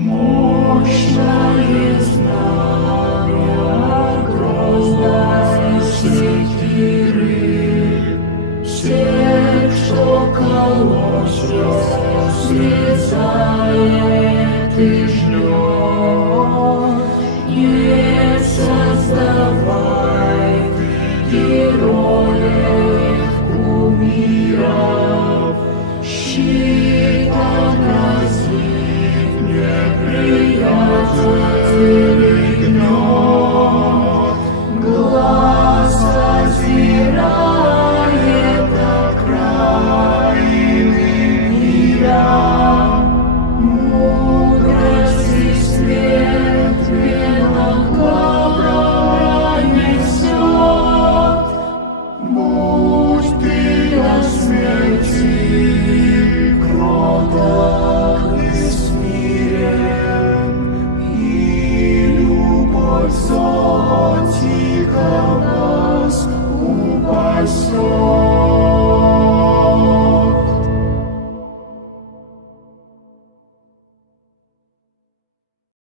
Мощное знамя, грозное секиры, всех, что колосья срезает и жнет. Не создавай героев, кумиров, щит отразит неприятелей гнет. Глаз озирает окраины мира, мудрость и свет белокобра несет. Будь ты до смерти кроток и смирен, и любовь золотикова